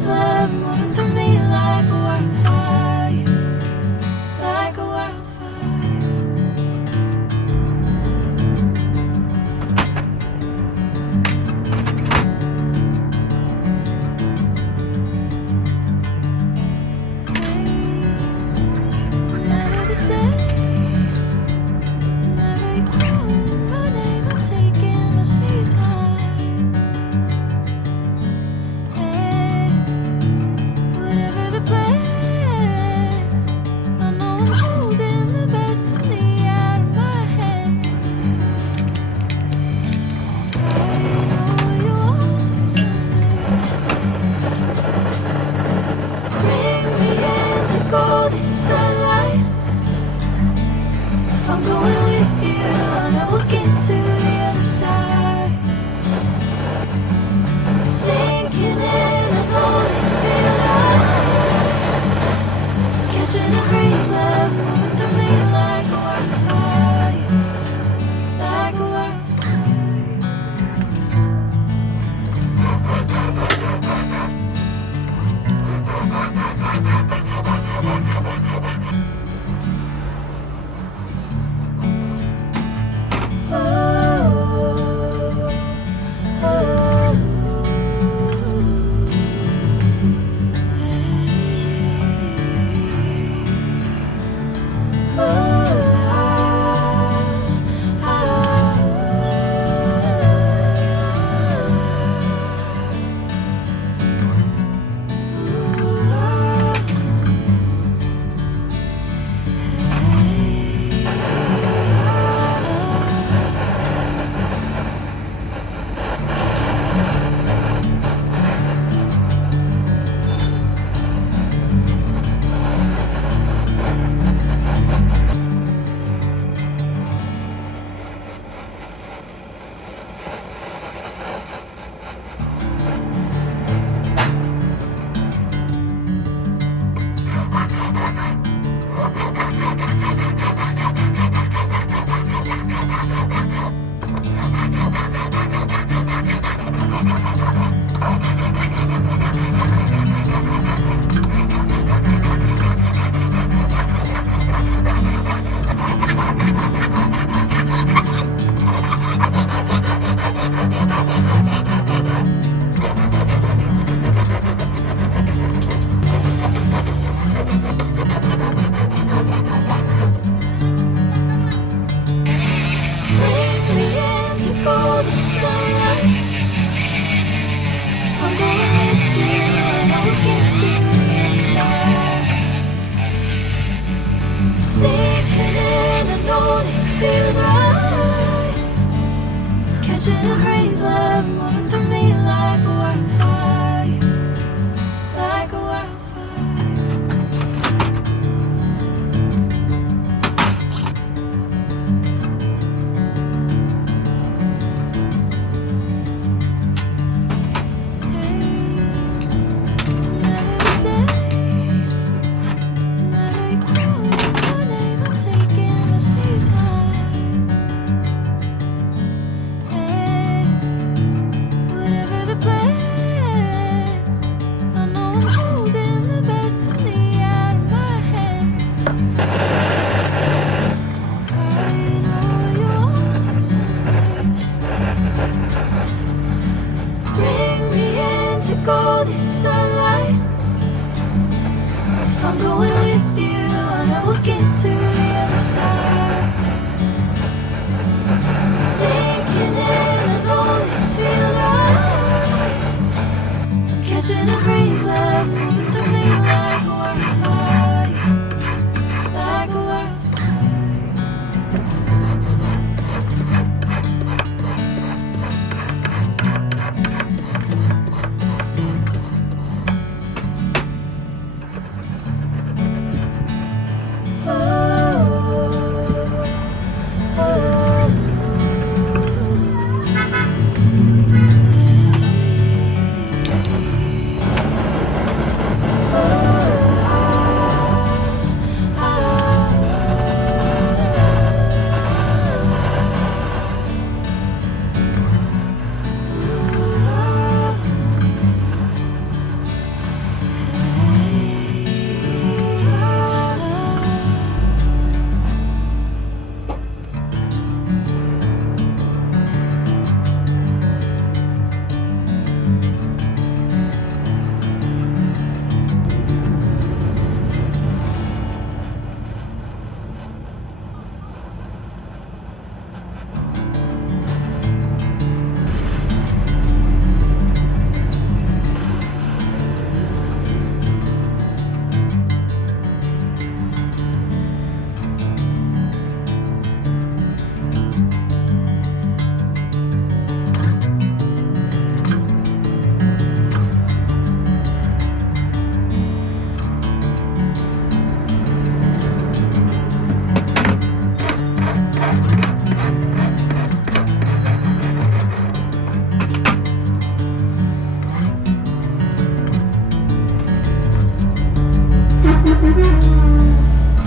breeze love moving through me like a wildfire, like a wildfire. Never the same. Never you calling my name. I'm taking my sweet time. Hey, whatever the plan, I know I'm holding the best of me out of my head. I know you always understand. Bring me into golden sunlight. If I'm going with you, I know we'll get to the other side. Sinking in, I know this feels right. Catching a breeze, love moving through me like a wildfire, like a wildfire. Bring me into golden sunlight. I'm going with you, I know we'll get to the other side. Sinking in, I know this feels right. Catching a breeze, love moving through me like a wildfire, like a wildfire. Never the same. Never you calling my name. I'm taking my sweet time. Hey, whatever the plan, I know I'm holding the best of me out of my head. I know you always understand. Bring me into golden sunlight. If I'm going with you, I know we'll get to the other side. Sinking in, I know this feels right. Catching a breeze, love moving through me like a wildfire, like a wildfire.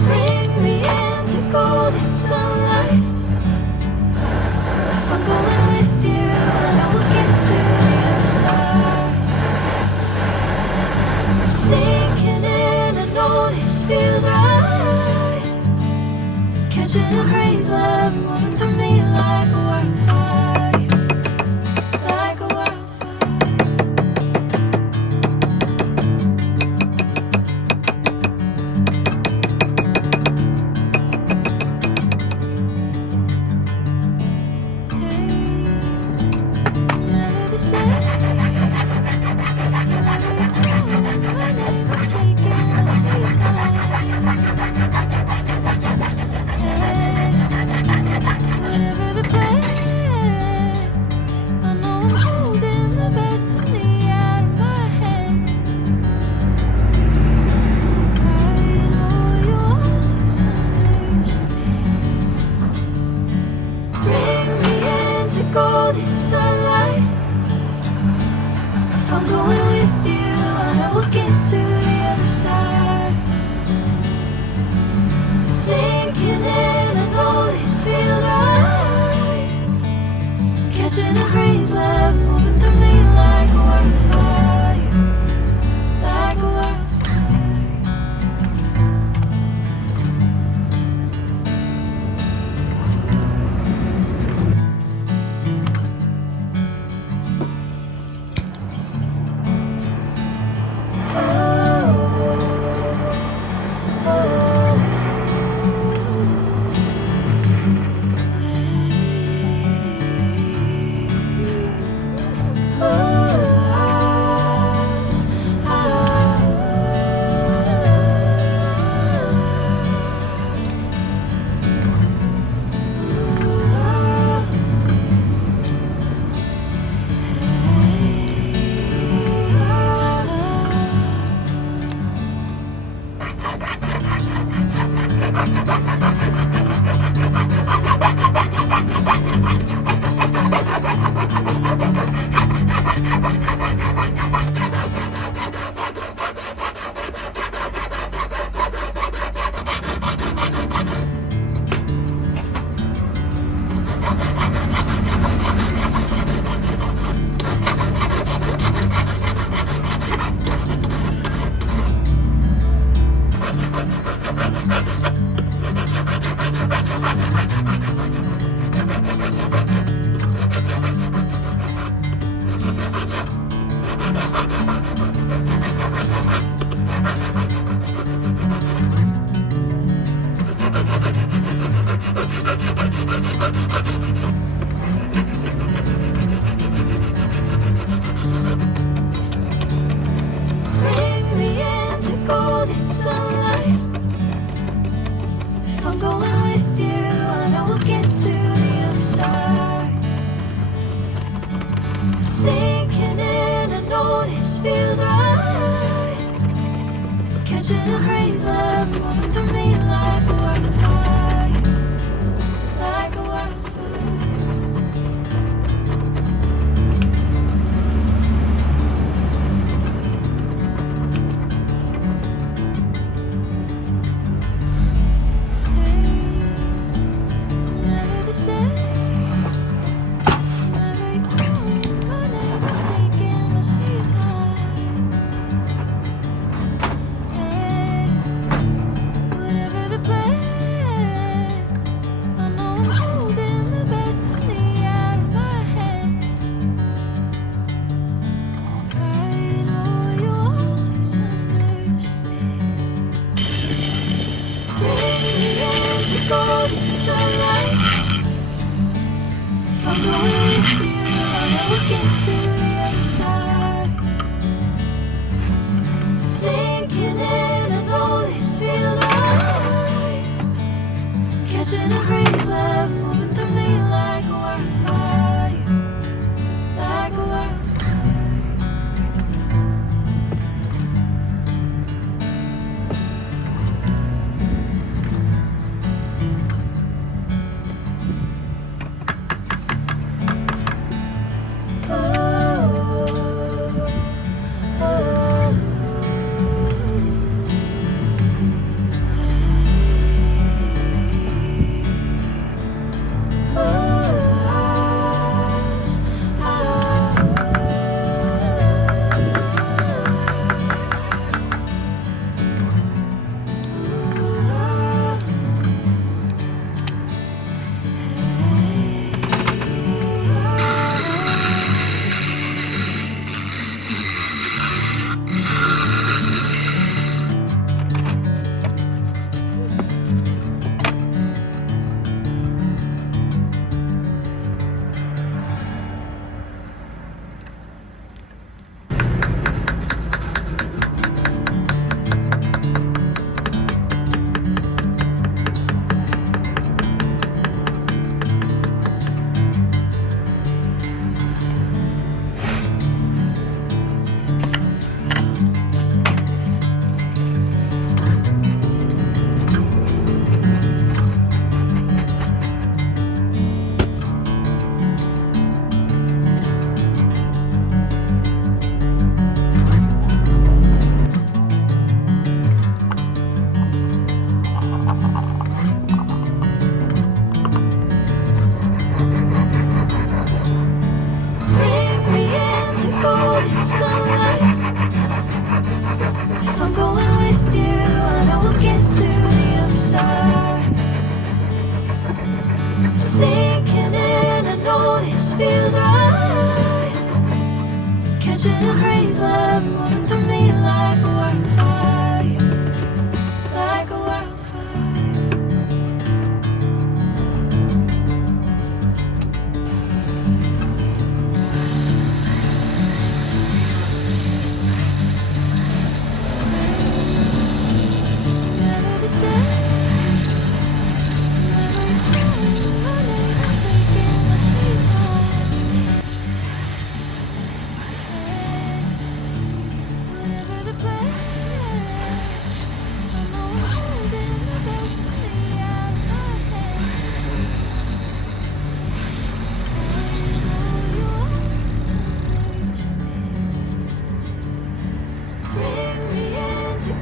Bring me into golden sunlight. If I'm going with you, I know we'll get to the other side. Sinking in, I know this feels right. Catching a breeze, love moving through me like a wildfire, like a wildfire. Hey, never the same. Never calling my name, I'm taking my sweet time. Whatever the plan, I know I'm holding the best of me out of my hand. I know you always understand. Bring me into golden sunlight. If I'm going with you, I know we'll get to the other side. Sinking in, I know this feels right. Catching a breeze, love moving through me like a wildfire, like a wildfire. Bring me into golden sunlight. If I'm going with you, I know we'll get to the other side. Sinking in, I know this feels right. Catching a breeze, love moving through me like a wildfire, like a wildfire. Never the same. Never calling my name, I'm taking my sweet time. Whatever the plan, I know I'm holding the best of me out of my hand. I know you always understand. Bring me into golden sunlight. If I'm going with you, I know we'll get to the other side. Sinking in, I know this feels right. Catching a breeze, love moving through me like a wildfire, like a wildfire. Oh, oh, oh.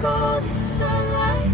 golden sunlight.